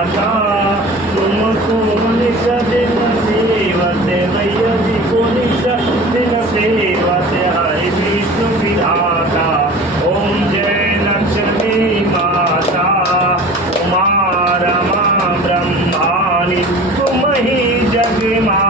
माता तुमको निस दिन सेवते वैयदि को निस दिन सेवते हरि विष्णु विधाता। ओम जय लक्ष्मी माता उमा रमा ब्रह्माणि तुम ही जग माता।